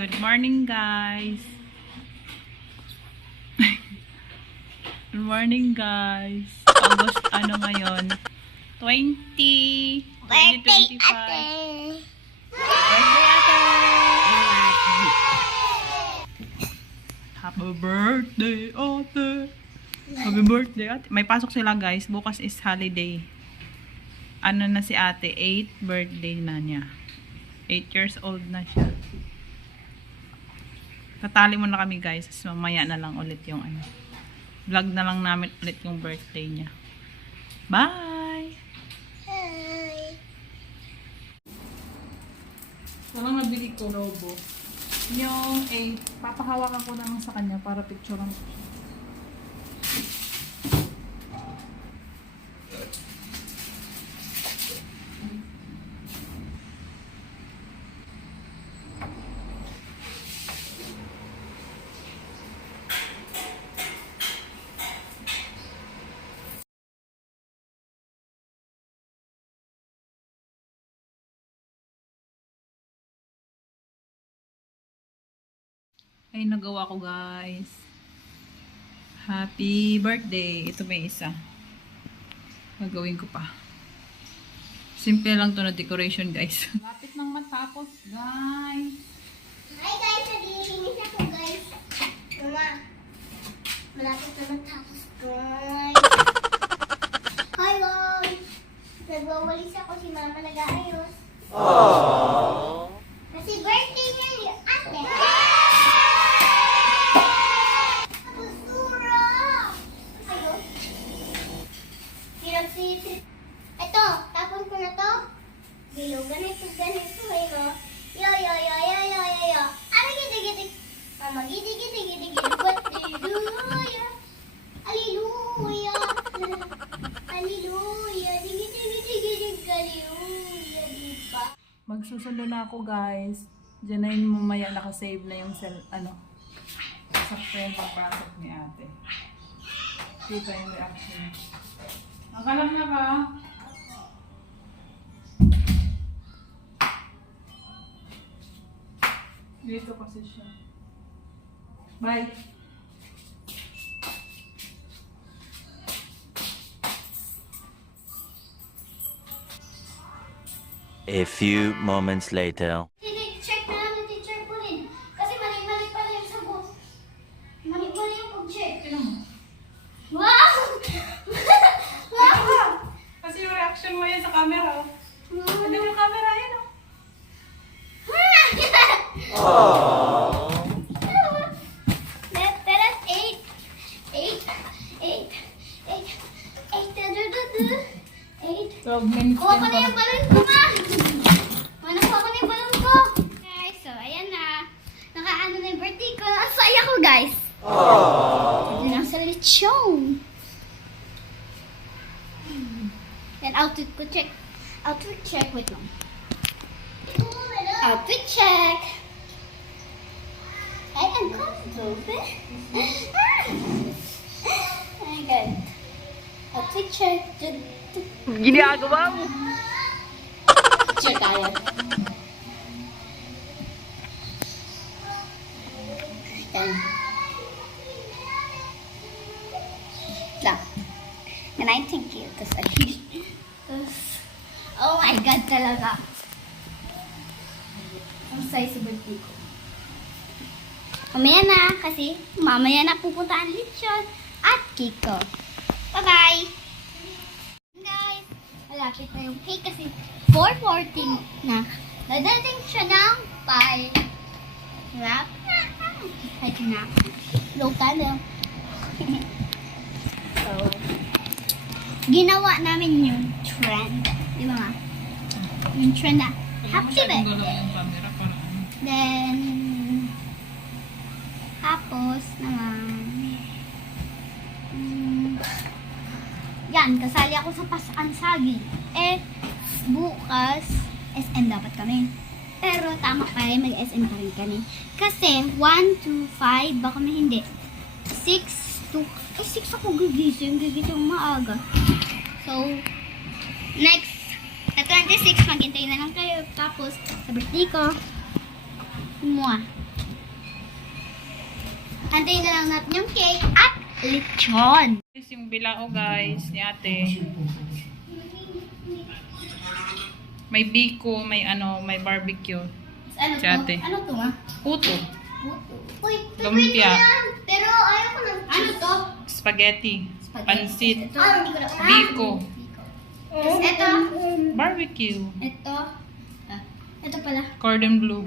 Good morning, guys. Good morning, guys. August, ano ngayon? 20. 2025. Birthday, Birthday, ate. Happy birthday, ate. Happy birthday, ate. May pasok sila, guys. Bukas is holiday. Ano na si ate? 8th birthday na niya. 8 years old na siya. Tatali mo na kami, guys. Mamaya na lang ulit yung ano. Vlog na lang namin ulit yung birthday niya. Bye! Hi. Walang nabili ko, Robo. Yung 8, papahawakan ko naman sa kanya para picture lang. Ay, nagawa ko, guys. Happy birthday. Ito may isa. Gagawin ko pa. Simple lang to na decoration, guys. Lapit nang matapos, guys. Hi guys, naglilinis ako guys. Mama, malapit na matapos guys. Hi guys. Nagwawalis ako si mama nag-aayos. Kasi birthday niya yung ate. Basura! Ayo. Pinagsisip. Ito, tapon ko na to. Bilo, ganito. Ayun o. Yo. Ano giti. Mama, giti. Hallelujah. Hallelujah. Hallelujah. Giti. Hallelujah. Diba? Magsusundo na ako, guys. Diyan na yun mamaya nakasave na yung sakto yung pagpasok ni ate. Kita yung reaction. Nakalam na ka? Dito kasi siya. Bye! A few moments later. Check na namin teacher po rin. Kasi mali pala yung sagot. Mali yung pag-check. Tignan mo. Wow! Wow! Kasi yung reaction mo yan sa camera. Ano yung camera yan, oh? That's 8. 12 minutes Kuha ko yan na yung pa. balon ko, ma! Kuha ko na yung balon ko. Guys, so ayan na. Nakaano na yung birthday ko. Ang saya ko, guys. Ito na sa lechon. Then outfit ko check. Outfit check. Wait lang. Outfit check. Ay, ang comfortable. Oh my God. Outfit check. Ginagawa mo. Picture tayo. Yan. Lang. Ganay, thank you. Oh my God talaga. Ang size sa birthday ko. Mamaya na, kasi mamaya na pupunta ang lechon at Kiko. Bye-bye! Guys, malapit na yung cake kasi 4:40 na. Dadating siya ng 5. Wrap na. Kahit na. Low talo. So, ginawa namin yung trend. Di ba ma? Yung trend na happy birthday. Yung camera para ano. Then, tapos naman, yan, kasali ako sa Pasansagi. Eh, bukas, SM dapat kami. Pero tama pa rin, mag-SM pa rin kami. Kasi, 1 to 5, baka may hindi. 6 to, 6 ako gigising maaga. So, next, sa 26, maghintay na lang kayo. Tapos, sa birthday ko, Antayin na lang natin yung cake at lechon. Guys, yung bilao guys ni ate. May biko, may may barbecue. Ano Si to? ate. Ano to, ma? Puto. Uy, Lumpia. pero ayaw ko ng ano to? Spaghetti. Pansit. Ito. Hindi ko na. Biko. Tapos ito. Barbecue. Ito. Ito pala. Cordon bleu.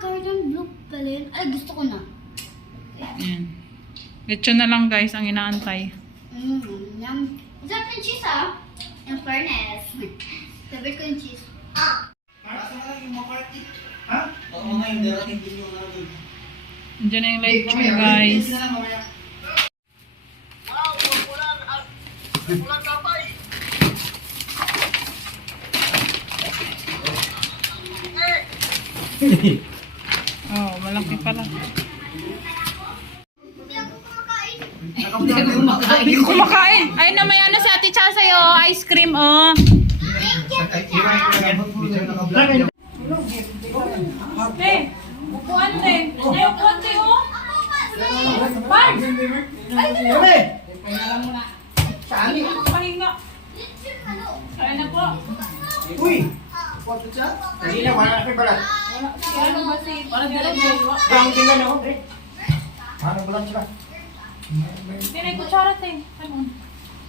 Cordon bleu pala yun. Ay, gusto ko na. Yan. Lechon na lang guys ang inaantay. Yum. Sarap ng cheese, In fairness. Sabi ko yung cheese. Diyan na yung lechon guys. Oh, malaki pala. Hindi ako kumakain. Hindi ko kumakain. Ay, na may ano sa ate Cha sa'yo. Ice cream, oh. Hey, upuan te. Ay, upuan te, oh. Bart! Ay, pahinga. Kaya na po. Uy! Hindi na, wala na kayo balat. Ano ba si? Para dalawa. Ang tingnan ako, eh. Ano balat sila? Tinay kutsara te. Ano?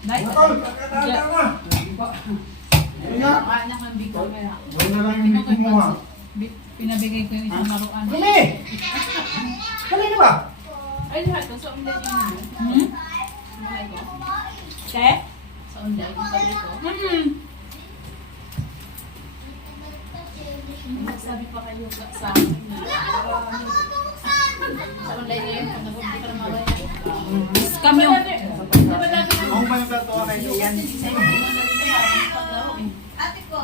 Dahil. Tol, kakatama! Ayun nga. Anak ng biko. Huwag na lang yung kumuha. Pinabigay ko yung isang laruan. Dumi! Kanina ba? Ay, lahat to. Sa unday niya. Hmm? Che? Sa unday. Sabi pa kayo sa akin na sa online na yun, kung nabubuli ka na mawala. Scam yun. Ako ba yung tatuwa kayo yan? Ate ko.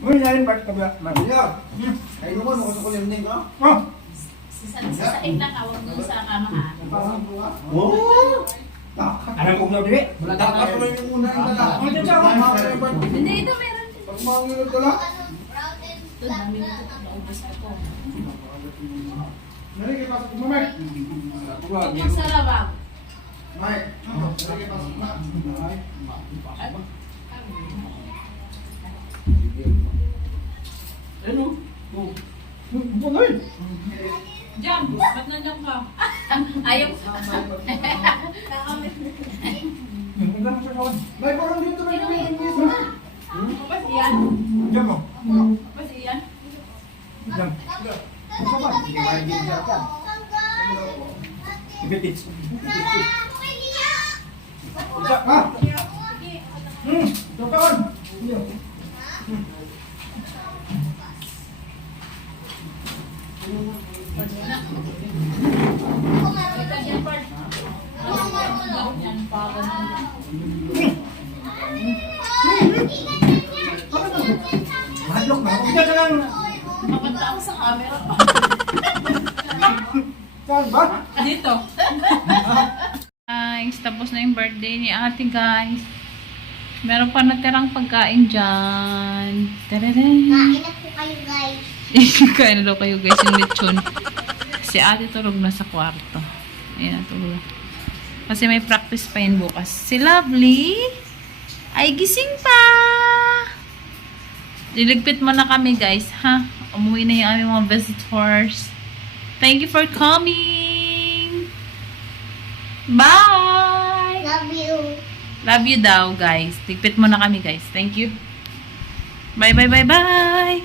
Uy, narin ba't ka ba? Mabiya. Ay, naman, nakasakulim din ka. Oh! Sasain lang awag mo sa kama ha. Oh! Alam ko na dili. Dapat ko lang yung unang dala. Hindi, ito meron. Pag mga minut ko lang. Ito, dami nito. Naubos ko to. Nari, kaya pasok mo, Mike. Itong sarabang. Mike, nari, kaya pasok mo. Ano? Bunay! Diyan, ba't nandiyan ka? Ayaw. May parang dito na yung Pa siyan? Diyan mo. Pa siyan? Diyan. Ano ba? Hindi ka hindi siya ka. Ibitis. Diyan ka. Ito ka on. Madlock na. Diyan ka lang. Mapanta ako sa camera. Saan ba? Dito. Guys, tapos na yung birthday ni ate guys. Meron pa natirang pagkain dyan. Tararan. Kain na po kayo, guys. Kain na daw kayo guys yung lechon. Si ate tulog na sa kwarto. Ayan, tulog. Kasi may practice pa yun bukas. Si Lovely ay gising pa. Diligpit mo na kami guys, ha? Umuwi na yung aming mga visitors. Thank you for coming. Bye! Love you. Love you daw guys. Ligpit mo na kami guys. Thank you. Bye, bye, bye, bye!